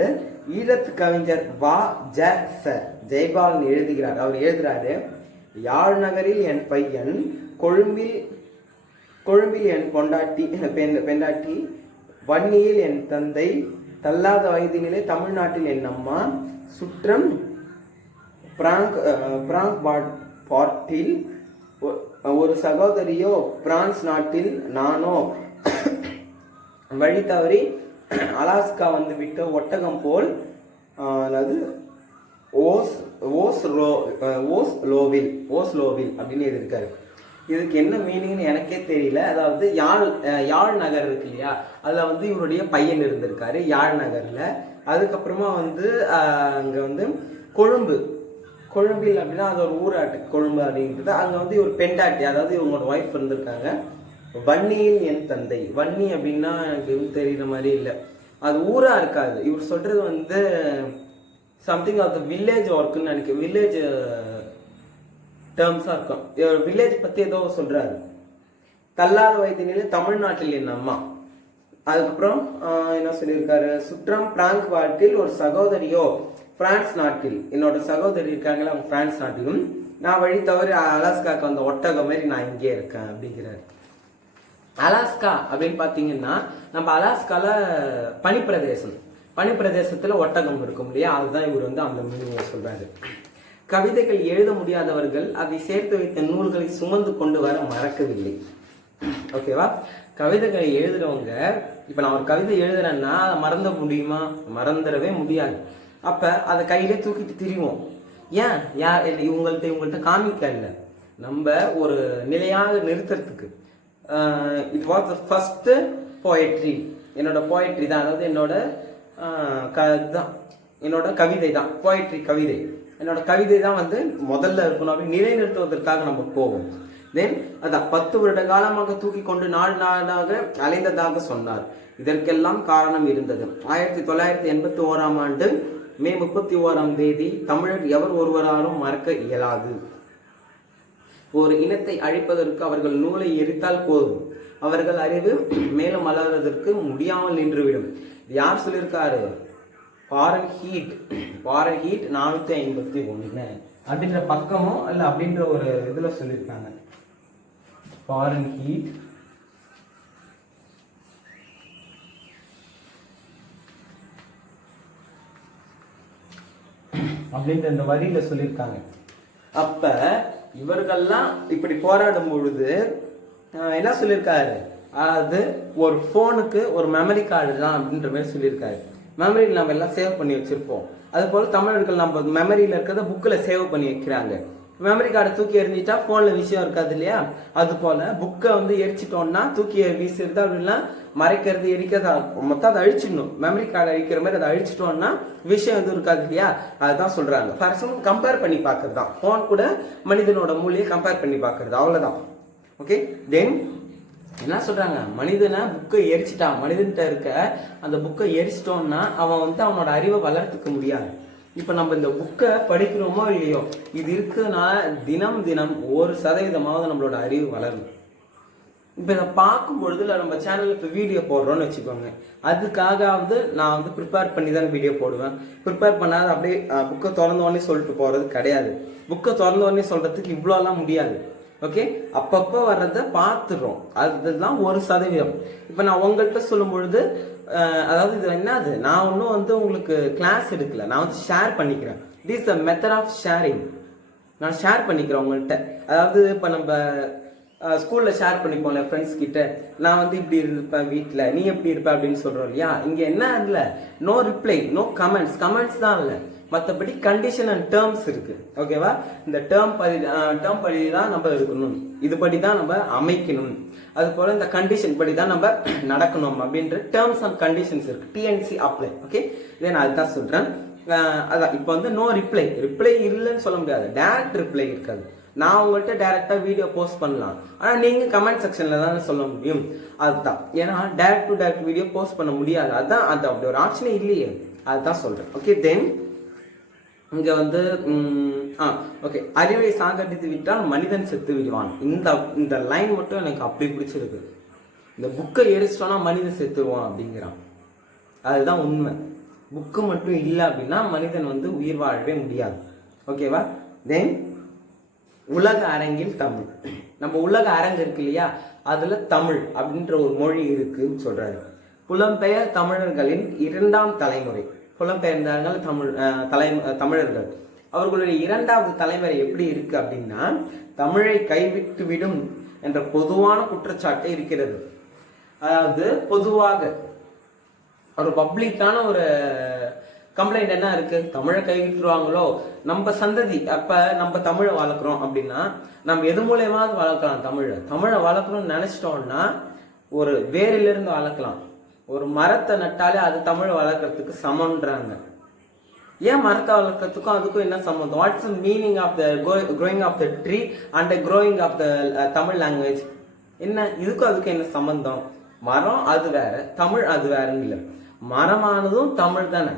ஈழத்து கவிஞர் ஜெயபாலன் எழுதுகிறார். அவர் எழுதுறாரு, யாழ் நகரில் என் பையன், கொழும்பில் என் பெண்டாட்டி, வன்னியில் என் தந்தை, தள்ளாத வயதினிலே தமிழ்நாட்டில் என் அம்மா, சுற்றம் பிராங்க்பார்ட்டில் ஒரு சகோதரியோ, பிரான்ஸ் நாட்டில் நானோ, வழி தவறி அலாஸ்கா வந்து விட்ட ஒட்டகம் போல், அதாவது ஓஸ்லோவில் அப்படின்னு எழுதியிருக்காரு. இதுக்கு என்ன மீனிங்னு எனக்கே தெரியல. அதாவது யாழ் நகர் இருக்கு இல்லையா, அதில் வந்து இவருடைய பையன் இருந்திருக்காரு யாழ் நகரில். அதுக்கப்புறமா வந்து அங்கே வந்து கொழும்பில் அப்படின்னா அது ஒரு ஊராட்டு, கொழும்பு அப்படின்றது. அங்கே வந்து ஒரு பெண்டாட்டி, அதாவது இவங்களோட ஒய்ஃப் இருந்திருக்காங்க. வன்னியில் என் தந்தை, வன்னி அப்படின்னா எனக்கு தெரியுற மாதிரி இல்லை, அது ஊரா இருக்காது. இவர் சொல்றது வந்து சம்திங் ஆஃப் த வில்லேஜ் ஒர்க்குன்னு நினைக்கிறேன், வில்லேஜ் டேர்ம்ஸாக இருக்கும். இவர் வில்லேஜ் பற்றி ஏதோ சொல்றாரு. தள்ளாத வயதினிலே தமிழ்நாட்டில் என் அம்மா. அதுக்கப்புறம் என்ன சொல்லியிருக்காரு, சுற்றம் பிராங்க்பார்ட்டில் ஒரு சகோதரியோ, பிரான்ஸ் நாட்டில் என்னோட சகோதரி இருக்காங்களா, அவங்க பிரான்ஸ் நாட்டிலும், நான் வழி தவறி அலாஸ்காக்கு வந்த ஒட்டகம் மாதிரி நான் இங்கே இருக்கேன் அப்படிங்கிறாரு. அலாஸ்கா அப்படின்னு பார்த்தீங்கன்னா நம்ம அலாஸ்கால பனிப்பிரதேசத்தில் ஒட்டகம் இருக்கும் இல்லையா, அதுதான் இவர் வந்து அந்த மீனிங்கை சொல்றாரு. கவிதைகள் எழுத முடியாதவர்கள் அதை சேர்த்து வைத்த நூல்களை சுமந்து கொண்டு வர மறக்கவில்லை. ஓகேவா? கவிதைகளை எழுதுறவங்க, இப்போ நான் ஒரு கவிதை எழுதுறேன்னா அதை மறந்த முடியுமா? மறந்துடவே முடியாது. அப்போ அதை கையிலே தூக்கிட்டு திரிவோம். ஏன்? இவங்கள்ட்ட காமிக்க இல்லை, நம்ம ஒரு நிலையாக நிறுத்துறதுக்கு. It was the first poetry, என்னோட போயட்ரி தான், அதாவது என்னோட கவிதை தான் போயட்ரி, கவிதை, என்னோட கவிதை தான் வந்து முதல்ல இருக்கணும் அப்படின்னு நிலைநிறுத்துவதற்காக நம்ம போவோம். தென் அதான் 10 வருட காலமாக தூக்கி கொண்டு நாடாக அலைந்ததாக சொன்னார். இதற்கெல்லாம் காரணம் இருந்தது. 1981ஆம் ஆண்டு மே 31ஆம் தேதி தமிழர் எவர் ஒருவராலும் மறக்க இயலாது. ஒரு இனத்தை அழிப்பதற்கு அவர்கள் நூலை எரித்தால் போதும், அவர்கள் அறிவு மேலும் வளர்வதற்கு முடியாமல் நின்றுவிடும். யார் சொல்லியிருக்காரு? ஃபாரன்ஹீட் 451 அப்படின்ற பக்கமும் இல்ல அப்படின்ற ஒரு இதுல சொல்லியிருக்காங்க. ஃபாரன்ஹீட் அப்படின்ற இந்த வரியில சொல்லியிருக்காங்க. அப்ப இவர்கள்லாம் இப்படி போராடும் பொழுது என்ன சொல்லியிருக்காரு? அதாவது ஒரு போனுக்கு ஒரு மெமரி கார்டு தான் அப்படின்ற மாதிரி சொல்லியிருக்காரு. மெமரியில் நம்ம எல்லாம் சேவ் பண்ணி வச்சிருப்போம். அது போல தமிழர்கள் நம்ம மெமரியில் இருக்கிறத புக்கில் சேவ் பண்ணி வைக்கிறாங்க. மெமரி கார்டை தூக்கி எரிஞ்சிட்டா போன்ல விஷயம் இருக்காது இல்லையா? அது போல புக்கை வந்து எரிச்சிட்டோம்னா தூக்கி வீசுறது அப்படின்னா மறைக்கிறது எரிக்கிறது மொத்தம் அதை அழிச்சிடணும். மெமரி கார்டை அழிக்கிற மாதிரி அதை அழிச்சிட்டோம்னா விஷயம் எதுவும் இருக்காது இல்லையா? அதுதான் சொல்றாங்க. ஃபார் எக்ஸாம்பிள் கம்பேர் பண்ணி பார்க்கறது தான். போன் கூட மனிதனோட மூளையை கம்பேர் பண்ணி பார்க்கறது, அவ்வளவுதான். ஓகே, தென் என்ன சொல்றாங்க, மனிதனை புக்கை எரிச்சிட்டான், மனிதன்கிட்ட இருக்க அந்த புக்கை எரிச்சிட்டோம்னா அவன் வந்து அவனோட அறிவை வளர்த்துக்க முடியாது. இப்ப நம்ம இந்த புக்கை படிக்கிறோமோ இல்லையோ, இது இருக்குன்னா தினம் தினம் 1% நம்மளோட அறிவு வளரும். இப்ப இதை பார்க்கும் பொழுது நம்ம சேனல்ல இப்ப வீடியோ போடுறோம்னு வச்சுக்கோங்க, அதுக்காகவது நான் வந்து ப்ரிப்பேர் பண்ணி தான் வீடியோ போடுவேன். ப்ரிப்பேர் பண்ணாத அப்படியே புக்கை திறந்த உடனே சொல்லிட்டு போறது கிடையாது. புக்கை திறந்த உடனே சொல்றதுக்கு இவ்வளோலாம் முடியாது. ஓகே, அப்பப்போ வர்றதை பார்த்துடுறோம், அதுதான் 1%. இப்போ நான் உங்கள்கிட்ட சொல்லும் பொழுது அதாவது இது என்னது, நான் ஒன்றும் வந்து உங்களுக்கு கிளாஸ் எடுக்கல, நான் வந்து ஷேர் பண்ணிக்கிறேன். This the method of sharing. நான் ஷேர் பண்ணிக்கிறேன் உங்கள்கிட்ட. அதாவது இப்போ நம்ம ஸ்கூலில் ஷேர் பண்ணிப்போம்ல ஃப்ரெண்ட்ஸ் கிட்ட, நான் வந்து இப்படி இருப்பேன் வீட்டில், நீ எப்படி இருப்ப அப்படின்னு சொல்கிறோம் இல்லையா? இங்கே என்ன இல்லை, no reply, no comments. Comments தான் இல்லை, மற்றபடி கண்டிஷன் அண்ட் டேர்ம்ஸ் இருக்கு. ஓகேவா? இந்த டேர்ம் படி தான் நம்ம இருக்கணும், இதுபடி தான் நம்ம அமைக்கணும், அது போல இந்த கண்டிஷன் படி தான் நம்ம நடக்கணும் அப்படின்ற டேர்ம்ஸ் அண்ட் கண்டிஷன்ஸ் இருக்கு. DNC apply. ஓகே, இதை நான் அதுதான் சொல்றேன். அதான் இப்போ வந்து நோ ரிப்ளை இல்லைன்னு சொல்ல முடியாது, டைரக்ட் ரிப்ளை இருக்காது. நான் உங்கள்கிட்ட டைரக்டா வீடியோ போஸ்ட் பண்ணலாம், ஆனா நீங்க கமெண்ட் செக்ஷன்ல தானே சொல்ல முடியும். அதுதான், ஏன்னா direct to direct video post பண்ண முடியாது. அதுதான், அது அப்படி ஒரு ஆப்ஷனே இல்லையே, அதுதான் சொல்றேன். ஓகே, தென் இங்க வந்து ஓகே, அறிவை சாகடித்து விட்டால் மனிதன் செத்து விடுவான். இந்த லைன் மட்டும் எனக்கு அப்படி பிடிச்சிருக்கு. இந்த புக்கை எரிச்சிட்டோம்னா மனிதன் செத்துருவான் அப்படிங்கிறான். அதுதான் உண்மை. புக்கு மட்டும் இல்லை அப்படின்னா மனிதன் வந்து உயிர் வாழவே முடியாது. ஓகேவா? தென் உலக அரங்கில் தமிழ். நம்ம உலக அரங்கு இருக்கு இல்லையா, அதுல தமிழ் அப்படின்ற ஒரு மொழி இருக்குன்னு சொல்றாரு. புலம்பெயர் தமிழர்களின் 2ஆம் தலைமுறை, புலம்பெயர்ந்தார்கள் தமிழர்கள், அவர்களுடைய 2வது தலைமுறை எப்படி இருக்கு அப்படின்னா, தமிழை கைவிட்டு விடும் என்ற பொதுவான குற்றச்சாட்டு இருக்கிறது. அதாவது பொதுவாக ஒரு பப்ளிக்கான ஒரு கம்ப்ளைண்ட் என்ன இருக்கு, தமிழை கைவிட்டுருவாங்களோ, நம்ம சந்ததி அப்ப நம்ம தமிழை வளர்க்குறோம் அப்படின்னா நம்ம எது மூலயமாவது வளர்க்கலாம். தமிழை வளர்க்கணும்னு நினைச்சிட்டோம்னா ஒரு வேரிலிருந்து வளர்க்கலாம். ஒரு மரத்தை நட்டாலே அது தமிழை வளர்க்கறதுக்கு சமன்றாங்க. ஏன் மரத்தை வளர்க்கறதுக்கும் அதுக்கும் என்ன சம்பந்தம்? What's the meaning of the growing of the tree and growing of the Tamil language? என்ன இதுக்கும் அதுக்கும் என்ன சம்பந்தம்? மரம் அது வேற, தமிழ் அது வேறன்னு இல்லை. மரமானதும் தமிழ் தானே,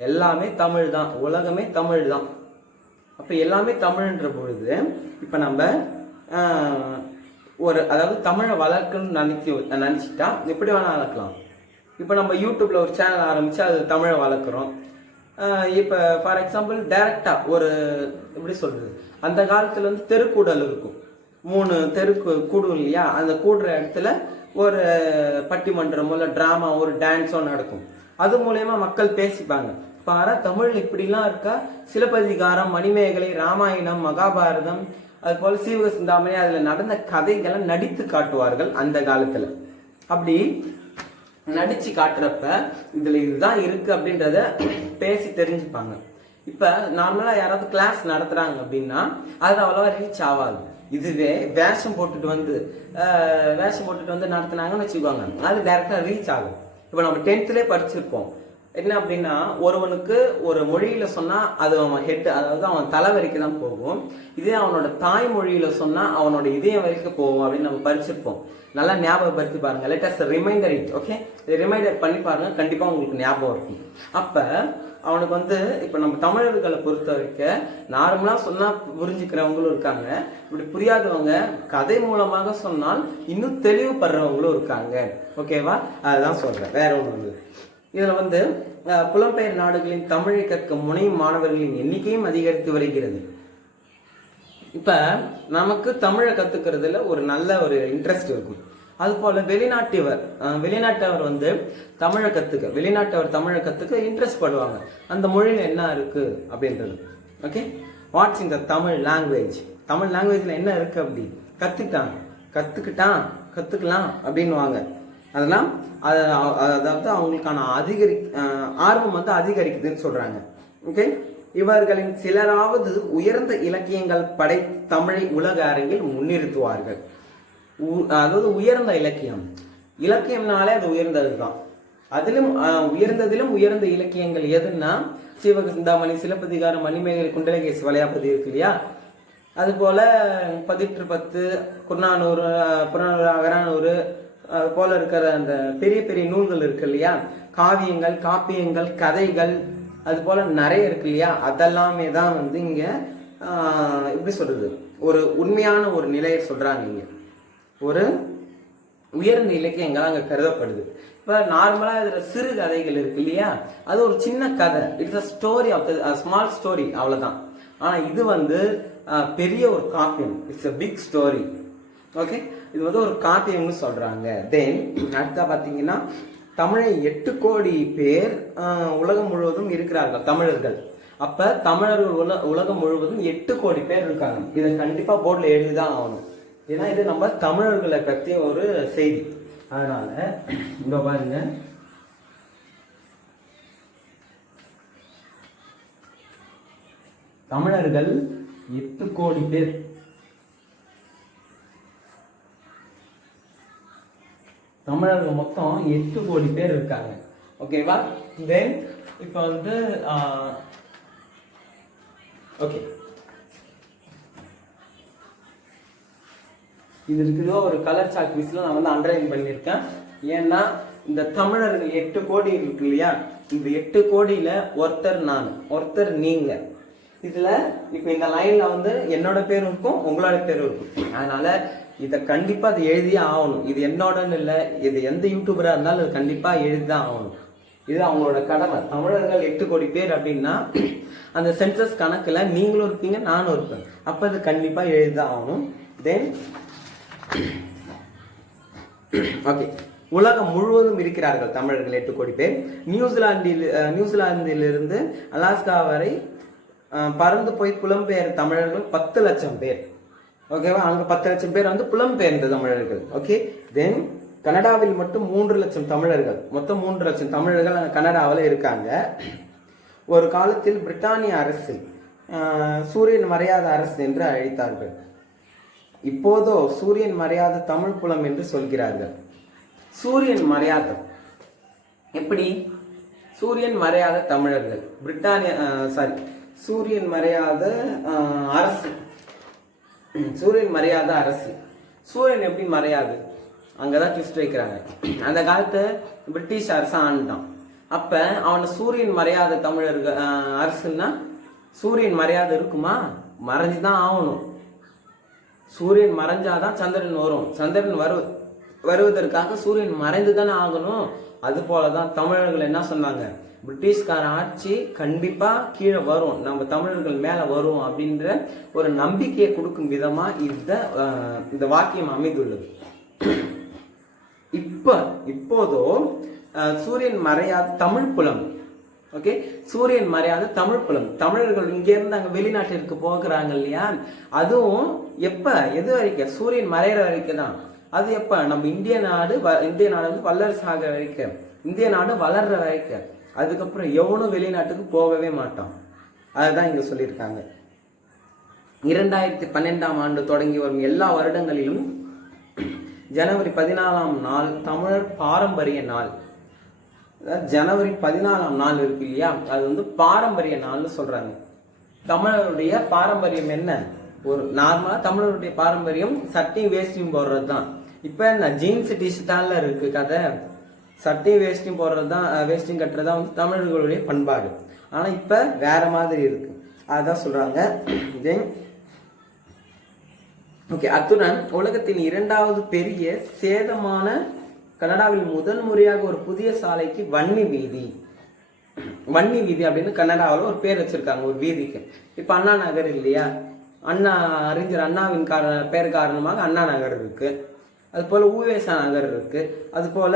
எல்லாமே தமிழ் தான், உலகமே தமிழ் தான். அப்ப எல்லாமே தமிழ்ன்ற பொழுது இப்ப நம்ம அதாவது தமிழை வளர்க்கணும்னு நினைச்சிட்டா எப்படி வேணா வளர்க்கலாம். இப்ப நம்ம யூடியூப்ல ஒரு சேனல் ஆரம்பிச்சு அது தமிழை வளர்க்குறோம். இப்ப ஃபார் எக்ஸாம்பிள் டைரக்டா ஒரு எப்படி சொல்றது, அந்த காலத்துல வந்து தெருக்கூடல் இருக்கும், 3 தெருக்கு கூடும் இல்லையா? அந்த கூடுற இடத்துல ஒரு பட்டிமன்றமோ இல்லை டிராமா ஒரு டான்ஸோ நடக்கும். அது மூலயமா மக்கள் பேசிப்பாங்க. பாரா தமிழ் இப்படிலாம் இருக்கா. சிலப்பதிகாரம், மணிமேகலை, ராமாயணம், மகாபாரதம், அது போல சீவக சிந்தாமணி, அதுல நடந்த கதைகளை நடித்து காட்டுவார்கள் அந்த காலத்துல. அப்படி நடிச்சு காட்டுறப்ப இதுல இதுதான் இருக்கு அப்படின்றத பேசி தெரிஞ்சுப்பாங்க. இப்ப நார்மலா யாராவது கிளாஸ் நடத்துறாங்க அப்படின்னா அது அவ்வளவா ரீச் ஆகாது. இதுவே வேஷம் போட்டுட்டு வந்து நடத்தினாங்கன்னு வச்சுக்கோங்க, அது டைரக்டா ரீச் ஆகும். இப்ப நம்ம 10th படிச்சிருப்போம். என்ன அப்படின்னா, ஒருவனுக்கு ஒரு மொழியில சொன்னா அது அவன் ஹெட், அதாவது அவன் தலை வரைக்கும் தான் போகும். இதே அவனோட தாய்மொழியில சொன்னா அவனோட இதயம் வரைக்கும் போகும் அப்படின்னு நம்ம படிச்சிருப்போம். நல்லா ஞாபகப்படுத்தி பாருங்க. Let us reminder it. Okay, reminder பண்ணி பாருங்க, கண்டிப்பா உங்களுக்கு ஞாபகம் இருக்கும். அப்ப அவனுக்கு வந்து இப்ப நம்ம தமிழர்களை பொறுத்த வரைக்கும் நார்மலா சொன்னா புரிஞ்சுக்கிறவங்களும் இருக்காங்க, இப்படி புரியாதவங்க கதை மூலமாக சொன்னால் இன்னும் தெளிவுபடுறவங்களும் இருக்காங்க. ஓகேவா? அதுதான் சொல்றேன், வேற ஒண்ணு. இதுல வந்து புலம்பெயர் நாடுகளின் தமிழை கற்க முனையும் மாணவர்களின் எண்ணிக்கையும் அதிகரித்து வருகிறது. இப்ப நமக்கு தமிழை கத்துக்கிறதுல ஒரு நல்ல ஒரு இன்ட்ரெஸ்ட் இருக்கும். அது போல வெளிநாட்டவர் வந்து தமிழை கத்துக்க இன்ட்ரெஸ்ட் படுவாங்க. அந்த மொழியில என்ன இருக்கு அப்படின்றது. ஓகே, வாட்ஸ் இன் த தமிழ் லாங்குவேஜ்ல என்ன இருக்கு அப்படி கத்துக்கலாம் அப்படின்னுவாங்க. அதெல்லாம் அதாவது அவங்களுக்கான ஆர்வம் வந்து அதிகரிக்குதுன்னு சொல்றாங்க. ஓகே, இவர்களின் சிலராவது உயர்ந்த இலக்கியங்கள் தமிழை உலக அரங்கில் முன்னிறுத்துவார்கள். அதாவது உயர்ந்த இலக்கியம்னாலே அது உயர்ந்ததுதான். அதிலும் உயர்ந்ததிலும் உயர்ந்த இலக்கியங்கள் எதுன்னா சீவக சிந்தாமணி, சிலப்பதிகாரம், மணிமேகலை, குண்டலகேசி வளையாபதி இருக்கு இல்லையா, அது போல 1810, குர்நானூறு, புறநானூறு, அகரானூறு போல இருக்கிற அந்த பெரிய பெரிய நூல்கள் இருக்கு இல்லையா, காவியங்கள், காப்பியங்கள், கதைகள், அது போல நிறைய இருக்கு இல்லையா, அதெல்லாமே தான் வந்து இங்க எப்படி சொல்றது, ஒரு உண்மையான ஒரு நிலையை சொல்றாங்க. இங்க ஒரு உயர்ந்த இலக்கியங்கள் அங்க கருதப்படுது. இப்ப நார்மலா இதுல சிறு கதைகள் இருக்கு இல்லையா, அது ஒரு சின்ன கதை, it's a story of small story, அவ்வளவுதான். ஆனா இது வந்து பெரிய ஒரு காப்பியம், it's a big story. Okay, இது வந்து ஒரு காப்பியம்னு சொல்றாங்க. தென் அடுத்தா பாத்தீங்கன்னா தமிழை 8 கோடி பேர் உலகம் முழுவதும் இருக்கிறார்கள் தமிழர்கள். அப்ப தமிழர்கள் உலகம் முழுவதும் 8 கோடி பேர் இருக்காங்க. இதை கண்டிப்பா போர்டில் எழுதிதான் ஆகணும். ஏன்னா இது நம்ம தமிழர்களை பற்றிய ஒரு செய்தி. அதனால இங்க பாருங்க, தமிழர்கள் 8 கோடி பேர். தமிழர்கள் மொத்தம் 8 கோடி பேர் இருக்காங்க. ஓகேவா? தென் இப்ப வந்து ஓகே, இது இருக்குதோ ஒரு கலர் சாக் பீஸ்ல நான் வந்து அண்டர்லைன் பண்ணியிருக்கேன். ஏன்னா இந்த தமிழர்கள் 8 கோடி இருக்கு இல்லையா, இந்த 8 கோடியில ஒருத்தர் நான், ஒருத்தர் நீங்க. இதுல இப்ப இந்த லைன்ல வந்து என்னோட பேர் இருக்கும், உங்களோட பேர் இருக்கும். அதனால இதை கண்டிப்பா அது எழுதியே ஆகணும். இது என்னோடன்னு இல்லை, இது எந்த யூடியூபரா இருந்தாலும் அது கண்டிப்பா எழுதிதான் ஆகணும். இது அவங்களோட கடமை. தமிழர்கள் 8 கோடி பேர் அப்படின்னா அந்த சென்சஸ் கணக்குல நீங்களும் இருப்பீங்க, நானும் இருப்பேன். அப்ப அது கண்டிப்பா எழுதிதான் ஆகணும். தென் ஓகே, உலகம் முழுவதும் இருக்கிறார்கள் தமிழர்கள் 8 கோடி பேர். நியூசிலாந்திலிருந்து அலாஸ்கா வரை பறந்து போய் புலம்பெயர் தமிழர்கள் 10 லட்சம் பேர். ஓகேவா? அங்க 10 லட்சம் பேர் வந்து புலம்பெயர்ந்த தமிழர்கள். ஓகே, தென் கனடாவில் மட்டும் 3 லட்சம் தமிழர்கள், மொத்தம் 3 லட்சம் தமிழர்கள் கனடாவில் இருக்காங்க. ஒரு காலத்தில் பிரிட்டானிய அரசு சூரியன் மறையாத அரசு என்று அழைத்தார்கள். இப்போதோ சூரியன் மறையாத தமிழ் புலம் என்று சொல்கிறார்கள். சூரியன் மறையாத, எப்படி? சூரியன் மறையாத தமிழர்கள், சூரியன் மறையாத அரசு, சூரியன் மறையாத அரசு. சூரியன் எப்படி மறையாது? அங்கதான் ட்விஸ்ட் வைக்கிறாங்க. அந்த காலத்து பிரிட்டிஷ் அரசு ஆண்டான். அப்ப அவனை சூரியன் மறையாத தமிழர்கள் அரசுன்னா சூரியன் மறையாத இருக்குமா? மறைஞ்சுதான் ஆகணும். சூரியன் மறைஞ்சாதான் சந்திரன் வரும். சந்திரன் வருவதற்காக சூரியன் மறைந்து தானே ஆகணும். அது போலதான் தமிழர்கள் என்ன சொன்னாங்க, பிரிட்டிஷ்கார ஆட்சி கண்டிப்பா கீழே வரும், நம்ம தமிழர்கள் மேல வரும் அப்படின்ற ஒரு நம்பிக்கையை கொடுக்கும் விதமா இந்த வாக்கியம் அமைந்துள்ளது. இப்போதோ சூரியன் மறையாத தமிழ் புலம். ஓகே, சூரியன் மறையாத தமிழ் புலம். தமிழர்கள் இங்க இருந்து அங்க வெளிநாட்டிற்கு போகிறாங்க இல்லையா, அதுவும் எப்ப, எது வரைக்கும்? சூரியன் மறையிற வரைக்கும் தான். அது எப்ப? நம்ம இந்திய நாடு வந்து வல்லரசு ஆக வரைக்கும், இந்திய நாடு வளர்ற வரைக்கும். அதுக்கப்புறம் எவனும் வெளிநாட்டுக்கு போகவே மாட்டான். அதுதான் இங்க சொல்லியிருக்காங்க. 2012ஆம் ஆண்டு தொடங்கி வரும் எல்லா வருடங்களிலும் ஜனவரி 14ஆம் நாள் தமிழர் பாரம்பரிய நாள். ஜனவரி 14ஆம் நாள் இருக்கு இல்லையா, அது வந்து பாரம்பரிய நாள்னு சொல்றாங்க. தமிழருடைய பாரம்பரியம் என்ன? ஒரு நார்மலா தமிழருடைய பாரம்பரியம் சட்டையும் வேஷ்டியும் போடுறது தான். இப்ப இந்த ஜீன்ஸ் டிஷர்ட்டால இருக்கு கதை. சட்டையும் வேஷ்டியும் போடுறது தான், வேஷ்டியும் கட்டுறது தான் வந்து தமிழர்களுடைய பண்பாடு. ஆனா இப்ப வேற மாதிரி இருக்கு, அதான் சொல்றாங்க. ஓகே, அத்துடன் உலகத்தின் 2வது பெரிய சேதமான கனடாவில் முதல் முறையாக ஒரு புதிய சாலைக்கு வன்னி வீதி அப்படின்னு கனடாவில் ஒரு பேர் வச்சிருக்காங்க ஒரு வீதிக்கு. இப்ப அண்ணா நகர் இல்லையா, அறிஞர் அண்ணாவின் பேர் காரணமாக அண்ணா நகர் இருக்கு. அது போல ஊவேசா நகர் இருக்கு. அது போல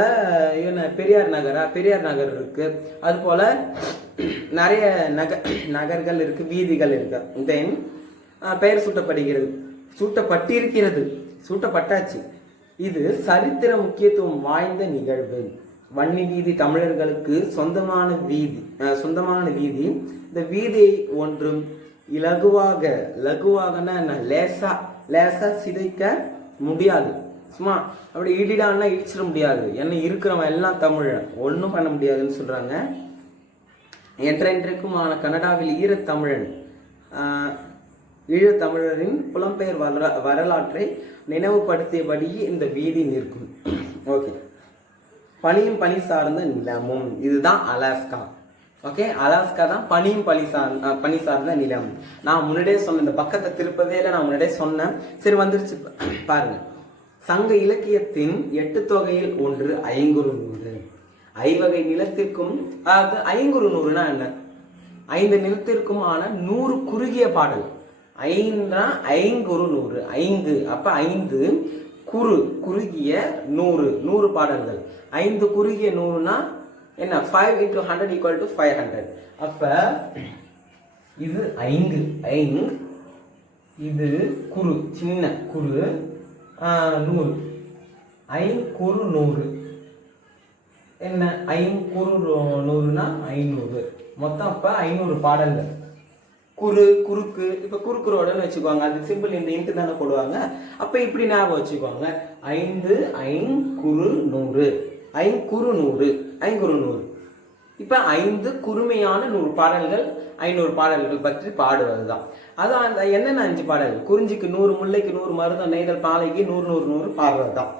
பெரியார் நகர் இருக்கு. அது போல நிறைய நகர்கள் இருக்கு, வீதிகள் இருக்கு. தென் பெயர் சூட்டப்பட்டிருக்கிறது, சூட்டப்பட்டாச்சு. இது சரித்திர முக்கியத்துவம் வாய்ந்த நிகழ்வு. வன்னி வீதி தமிழர்களுக்கு சொந்தமான வீதி. இந்த வீதியை ஒன்றும் லகுவாகனா என்ன, லேசா சிதைக்க முடியாது. சும்மா அப்படி இடிடான்னா இடிச்சிட முடியாது. என்ன இருக்கிறவன் எல்லாம் தமிழன், ஒன்றும் பண்ண முடியாதுன்னு சொல்றாங்க. என்றென்றைக்குமான கனடாவில் ஈழத்தமிழரின் புலம்பெயர் வரலாற்றை நினைவுபடுத்தியபடி இந்த வீதி நிற்கும். ஓகே, பனியும் பனி சார்ந்த நிலமும், இதுதான் அலாஸ்கா. ஓகே, அலாஸ்கா தான் பனியும் பனி சார்ந்த நிலம். நான் முன்னாடியே சொன்னேன், இந்த பக்கத்தை திருப்பவே இல்லை, நான் முன்னாடியே சொன்னேன். சரி, வந்துருச்சு பாருங்க. சங்க இலக்கியத்தின் 8 தொகையில் ஒன்று ஐங்குறுநூறு. ஐவகை நிலத்திற்கும், அதாவது ஐங்குறுநூறுனா என்ன, 5 நிலத்திற்குமான 100 குறுகிய பாடல். ஐங்குறுநூறு, 5 அப்ப 5 குறுகிய 100 பாடல்கள். 5 குறுகிய 100னா என்ன, 5 × 100 = 500. அப்ப இது 5, இது சின்ன 100, ஐங்குறுநூறு என்ன, 5×100னா 500 மொத்தம். அப்ப 500 பாடல்கள். குறுக்கு, இப்ப குறுக்கு ரோடுன்னு வச்சுக்குவாங்க, அது சிம்பிள் இந்த இன்ட்டு தானே போடுவாங்க. அப்ப இப்படி ஞாபகம் வச்சுக்குவாங்க, 5 ஐங்குறுநூறு. இப்ப 5 குறுமையான 100 பாடல்கள், 500 பாடல்கள் பற்றி பாடுவதுதான். அதான் அந்த என்னென்ன 5 பாடல்கள், குறிஞ்சிக்கு 100, முல்லைக்கு 100, மருதம், நெய்தல், பாலைக்கு 100 பாடுறதுதான்.